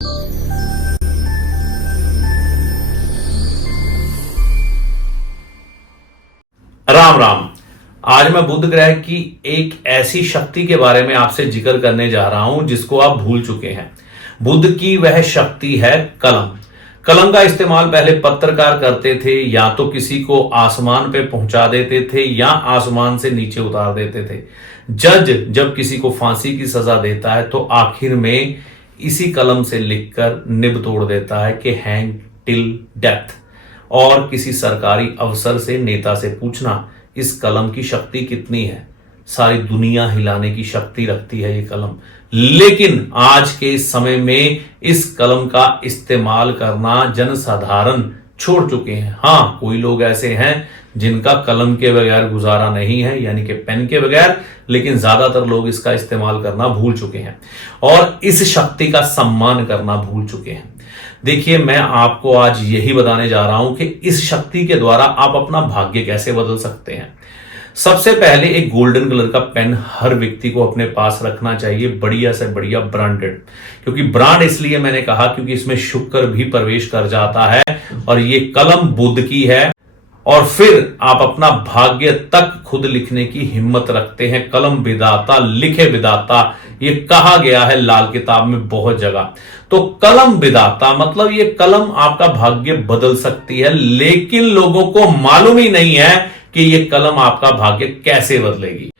राम राम। आज मैं बुध ग्रह की एक ऐसी शक्ति के बारे में आपसे जिक्र करने जा रहा हूं जिसको आप भूल चुके हैं। बुध की वह शक्ति है कलम। कलम का इस्तेमाल पहले पत्रकार करते थे, या तो किसी को आसमान पे पहुंचा देते थे या आसमान से नीचे उतार देते थे। जज जब किसी को फांसी की सजा देता है तो आखिर में इसी कलम से लिखकर निब तोड़ देता है कि हैंग टिल डेथ। और किसी सरकारी अफसर से, नेता से पूछना इस कलम की शक्ति कितनी है। सारी दुनिया हिलाने की शक्ति रखती है ये कलम। लेकिन आज के समय में इस कलम का इस्तेमाल करना जनसाधारण छोड़ चुके हैं। हाँ, कोई लोग ऐसे हैं जिनका कलम के बगैर गुजारा नहीं है, यानी कि पेन के बगैर, लेकिन ज्यादातर लोग इसका इस्तेमाल करना भूल चुके हैं और इस शक्ति का सम्मान करना भूल चुके हैं। देखिए, मैं आपको आज यही बताने जा रहा हूं कि इस शक्ति के द्वारा आप अपना भाग्य कैसे बदल सकते हैं। सबसे पहले एक गोल्डन कलर का पेन हर व्यक्ति को अपने पास रखना चाहिए, बढ़िया से बढ़िया ब्रांडेड। क्योंकि ब्रांड इसलिए मैंने कहा क्योंकि इसमें शुक्र भी प्रवेश कर जाता है और ये कलम बुध की है। और फिर आप अपना भाग्य तक खुद लिखने की हिम्मत रखते हैं। कलम विधाता लिखे विधाता, ये कहा गया है लाल किताब में बहुत जगह। तो कलम विधाता मतलब ये कलम आपका भाग्य बदल सकती है, लेकिन लोगों को मालूम ही नहीं है कि ये कलम आपका भाग्य कैसे बदलेगी।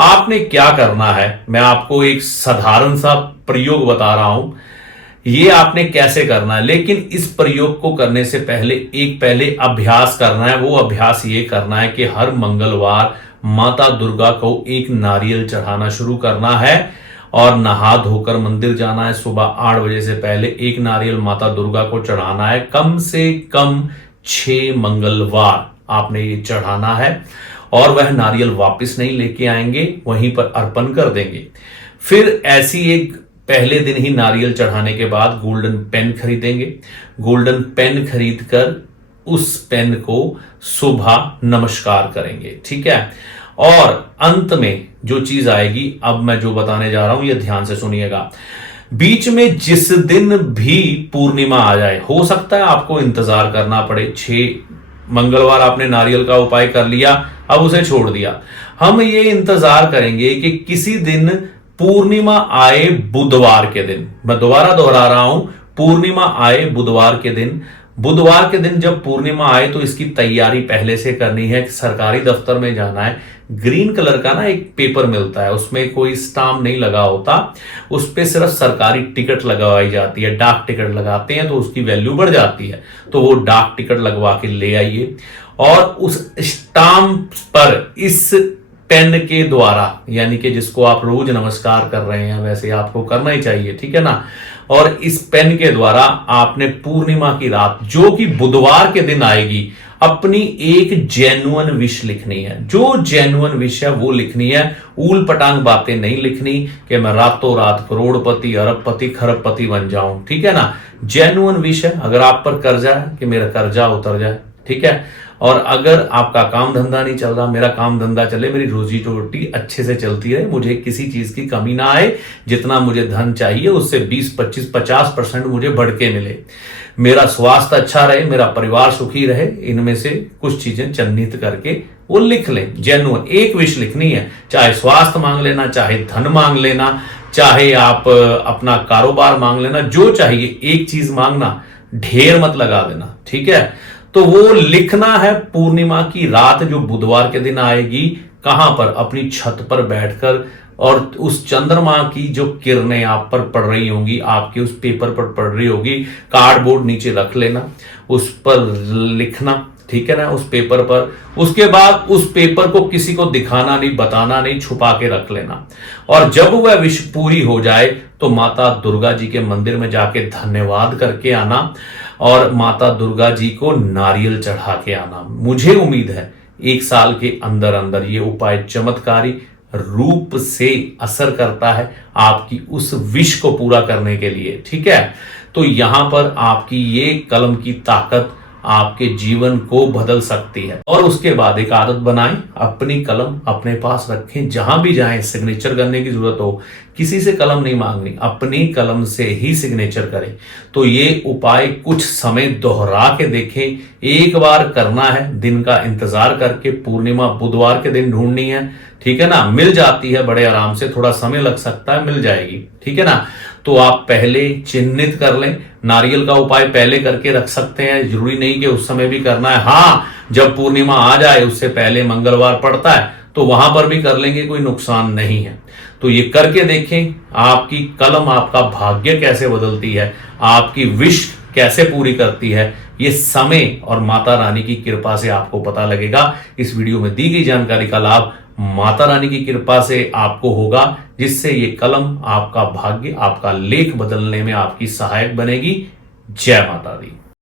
आपने क्या करना है, मैं आपको एक साधारण सा प्रयोग बता रहा हूं, ये आपने कैसे करना है। लेकिन इस प्रयोग को करने से पहले अभ्यास करना है। वो अभ्यास ये करना है कि हर मंगलवार माता दुर्गा को एक नारियल चढ़ाना शुरू करना है और नहा धोकर मंदिर जाना है। सुबह 8 बजे से पहले एक नारियल माता दुर्गा को चढ़ाना है। कम से कम 6 मंगलवार आपने ये चढ़ाना है और वह नारियल वापस नहीं लेके आएंगे, वहीं पर अर्पण कर देंगे। फिर ऐसी एक पहले दिन ही नारियल चढ़ाने के बाद गोल्डन पेन खरीदेंगे। गोल्डन पेन खरीद कर उस पेन को सुबह नमस्कार करेंगे, ठीक है। और अंत में जो चीज आएगी, अब मैं जो बताने जा रहा हूं ये ध्यान से सुनिएगा। बीच में जिस दिन भी पूर्णिमा आ जाए, हो सकता है आपको इंतजार करना पड़े। 6 मंगलवार आपने नारियल का उपाय कर लिया, अब उसे छोड़ दिया। हम ये इंतजार करेंगे कि किसी दिन पूर्णिमा आए बुधवार के दिन। मैं दोबारा दोहरा रहा हूं, पूर्णिमा आए बुधवार के दिन। बुधवार के दिन जब पूर्णिमा आए तो इसकी तैयारी पहले से करनी है। सरकारी दफ्तर में जाना है। ग्रीन कलर का ना एक पेपर मिलता है, उसमें कोई स्टाम्प नहीं लगा होता, उस पे सिर्फ सरकारी टिकट लगवाई जाती है। डाक टिकट लगाते हैं तो उसकी वैल्यू बढ़ जाती है, तो वो डाक टिकट लगवा के ले आइए और उस स्टाम्प पर इस पेन के द्वारा, यानी कि जिसको आप रोज नमस्कार कर रहे हैं वैसे आपको करना ही चाहिए, ठीक है ना। और इस पेन के द्वारा आपने पूर्णिमा की रात, जो कि बुधवार के दिन आएगी, अपनी एक जेन्युइन विश लिखनी है। जो जेन्युइन विश है वो लिखनी है। ऊल पटांग बातें नहीं लिखनी कि मैं रातों रात करोड़पति, अरबपति, खरबपति बन जाऊं, ठीक है ना। जेन्युइन विश है। अगर आप पर कर्जा है कि मेरा कर्जा उतर जाए, ठीक है। और अगर आपका काम धंधा नहीं चल रहा, मेरा काम धंधा चले, मेरी रोजी रोटी अच्छे से चलती रहे, मुझे किसी चीज की कमी ना आए, जितना मुझे धन चाहिए उससे 20, 25, 50% मुझे बढ़ के मिले, मेरा स्वास्थ्य अच्छा रहे, मेरा परिवार सुखी रहे। इनमें से कुछ चीजें चिन्हित करके वो लिख लें। जेन्युइन एक विश लिखनी है, चाहे स्वास्थ्य मांग लेना, चाहे धन मांग लेना, चाहे आप अपना कारोबार मांग लेना, जो चाहिए एक चीज मांगना, ढेर मत लगा देना, ठीक है। तो वो लिखना है पूर्णिमा की रात जो बुधवार के दिन आएगी। कहां पर? अपनी छत पर बैठकर, और उस चंद्रमा की जो किरणें आप पर पड़ रही होंगी, आपके उस पेपर पर पड़ रही होगी, कार्डबोर्ड नीचे रख लेना, उस पर लिखना, ठीक है ना, उस पेपर पर। उसके बाद उस पेपर को किसी को दिखाना नहीं, बताना नहीं, छुपा के रख लेना। और जब वह विश पूरी हो जाए तो माता दुर्गा जी के मंदिर में जाके धन्यवाद करके आना और माता दुर्गा जी को नारियल चढ़ा के आना। मुझे उम्मीद है 1 साल के अंदर अंदर ये उपाय चमत्कारी रूप से असर करता है आपकी उस विश को पूरा करने के लिए, ठीक है। तो यहां पर आपकी ये कलम की ताकत आपके जीवन को बदल सकती है। और उसके बाद एक आदत बनाएं, अपनी कलम अपने पास रखें, जहां भी जाएं सिग्नेचर करने की जरूरत हो किसी से कलम नहीं मांगनी, अपनी कलम से ही सिग्नेचर करें। तो ये उपाय कुछ समय दोहरा के देखें, एक बार करना है, दिन का इंतजार करके पूर्णिमा बुधवार के दिन ढूंढनी है, ठीक है ना, मिल जाती है बड़े आराम से, थोड़ा समय लग सकता है, मिल जाएगी, ठीक है ना। तो आप पहले चिन्हित कर लें, नारियल का उपाय पहले करके रख सकते हैं, जरूरी नहीं कि उस समय भी करना है। हाँ, जब पूर्णिमा आ जाए उससे पहले मंगलवार पड़ता है तो वहां पर भी कर लेंगे, कोई नुकसान नहीं है। तो ये करके देखें, आपकी कलम आपका भाग्य कैसे बदलती है, आपकी विश कैसे पूरी करती है, ये समय और माता रानी की कृपा से आपको पता लगेगा। इस वीडियो में दी गई जानकारी का लाभ माता रानी की कृपा से आपको होगा, जिससे ये कलम आपका भाग्य, आपका लेख बदलने में आपकी सहायक बनेगी। जय माता दी।